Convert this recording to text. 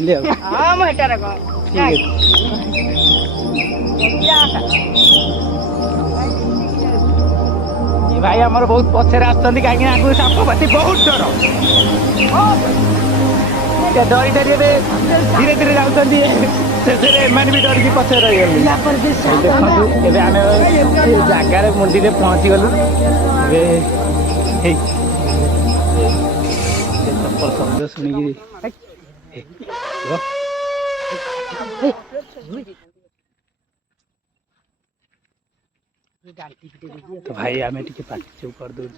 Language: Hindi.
चलिए अब हां मैं एटारे को ठीक है ये भाई हमर बहुत पछरे आछथि काहे कि आगु साप बाती बहुत डर के डरी डरी बे धीरे धीरे जाउछथि से मन भी डर की पछरे रहि गेल या पर भी साप देखो एबे आमे जागा रे मुंडी रे पहुंची गलु एबे हे चप्पल शब्द सुनी तो भाई आम टे पार्टी सब कर दो